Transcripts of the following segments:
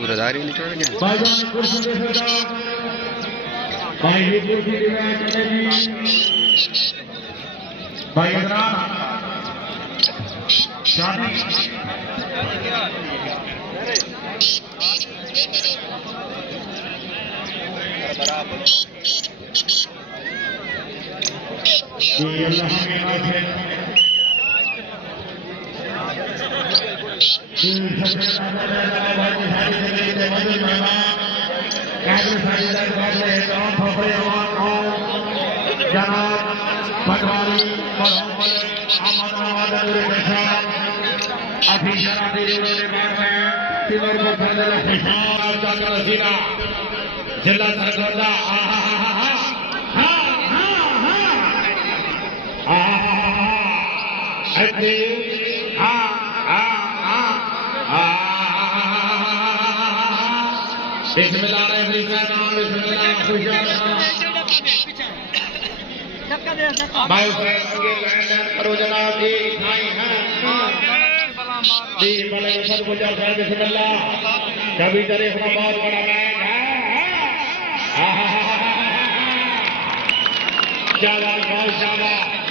गुरदारी निकल गया भाई जिला सरगोदा कभी तरह का बहुत बड़ा मैच है। शाबाश बहुत शाबाश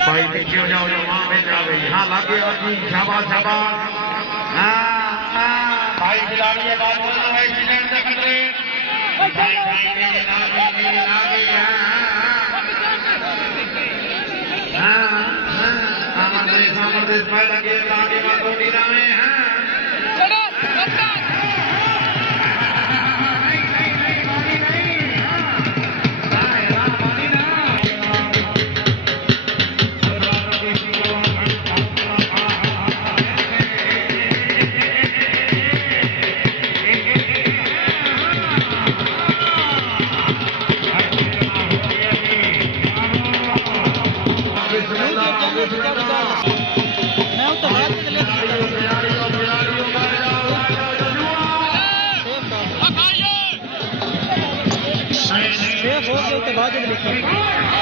भाई नीचे हो जाओ वहां में जा गई हाँ लागे शाबाश शाबाश भाई खिलाड़ी बात बोलना है प्रदेश में लगे आगे वालों नीरा में हैं बाद में लिखी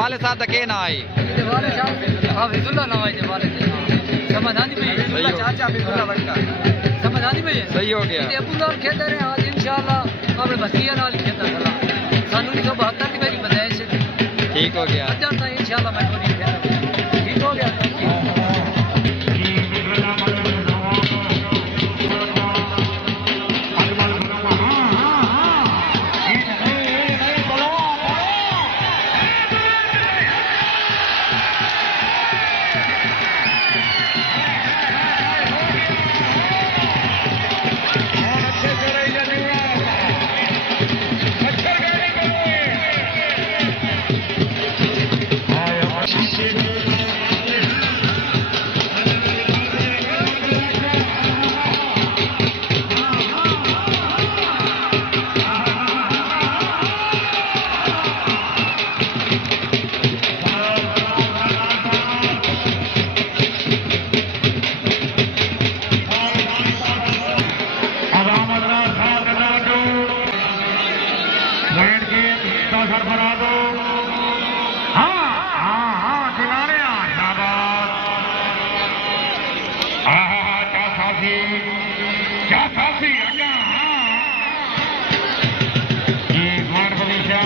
वाले साहब तक के ना आई वाले साहब हां हिजुल्ला ना आई वाले समाधानी में हिजुल्ला चाचा हिजुल्ला बड़का समाधानी में सही हो गया ये अब्दुल्ला खेतर है आज इंशाल्लाह हमें बसिया नाल खेतर चला सानू 1972 की मेरी बधाई से ठीक हो गया अच्छा इंशाल्लाह मैं ठीक हो गया बना दो हाँ हाँ हाँ खिलाने शाबाश क्या साथी अगा ये मार बनीशा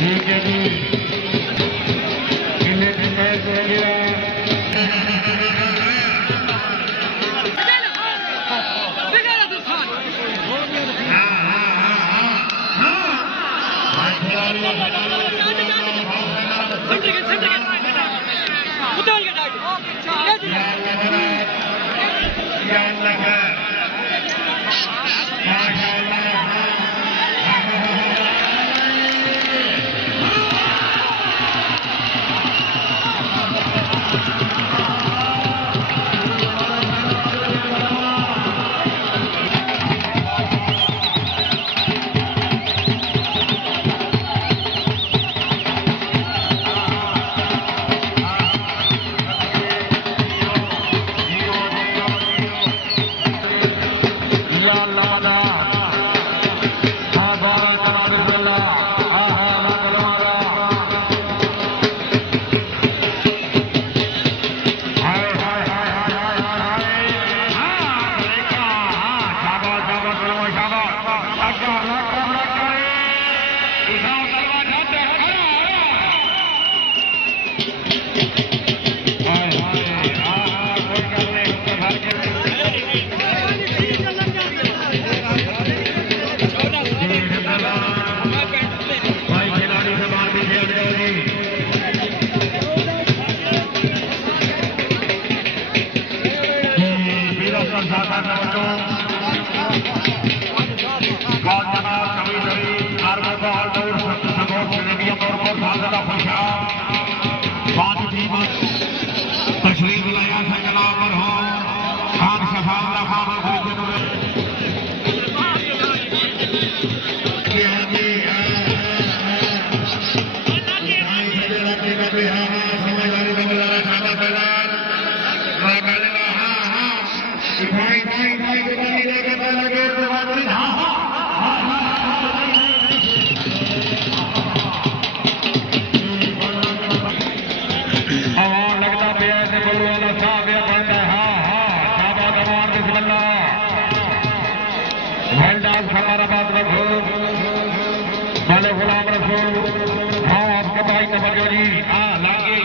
ठीक है जी किले की मैच हो गया तशरीफ लाया संगला पर हो खान सफावला खान वाले गुलाम रसूल हाँ आपके भाई तवज्जो जी हाँ लागे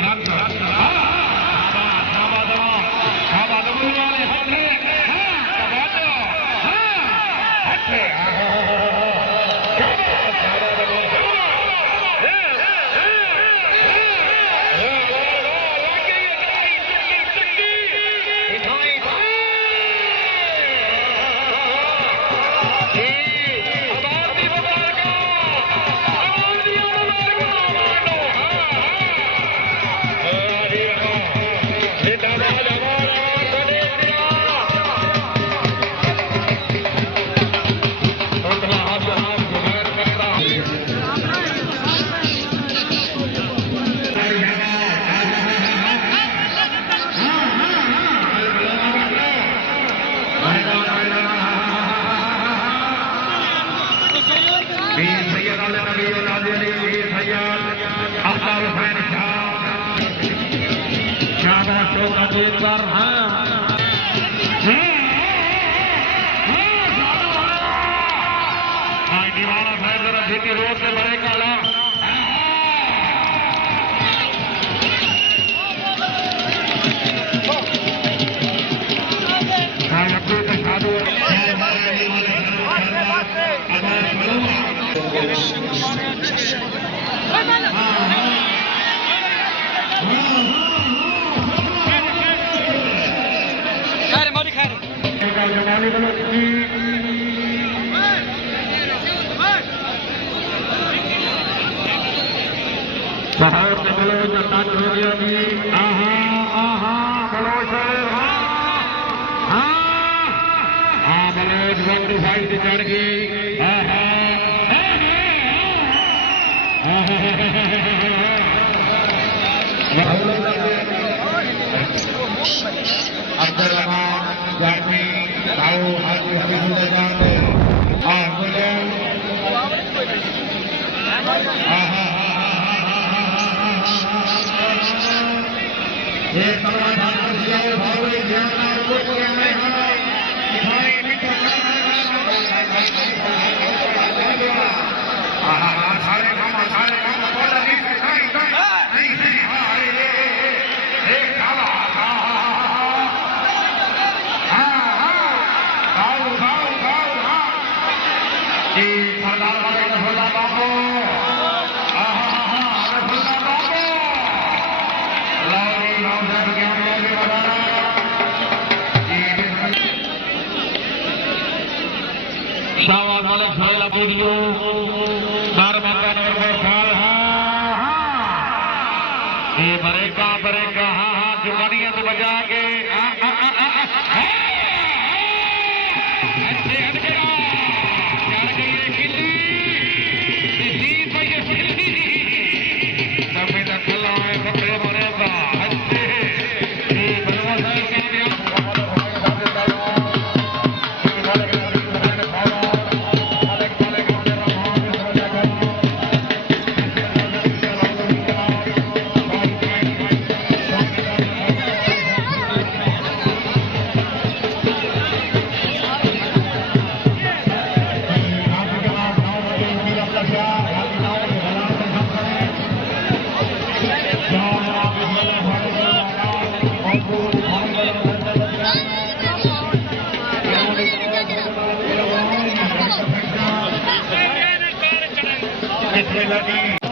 रोड से बड़े काला बहुत बोलो जनता हो गया जी। आहा आहा बोलो सर हाँ हाँ बोलो 25 से चढ़ गई। आहा अब्दुल रहमान जामी भाऊ हाजी हबीबुल्लाह और बोलो ये समाधान कर दिया भाऊ ज्ञान को क्या है भाई सारे काम बोला नहीं एक काला सरदार वाले रसोल्ला बाबू रसोल्ला बाबू लौरी नौसर ज्ञान लोग बताना शाहबाज वाले सोहेला वीडियो बार माता नंबर खाल ये बरेगा हाँ हाँ जुगानिया से बजा के Lagi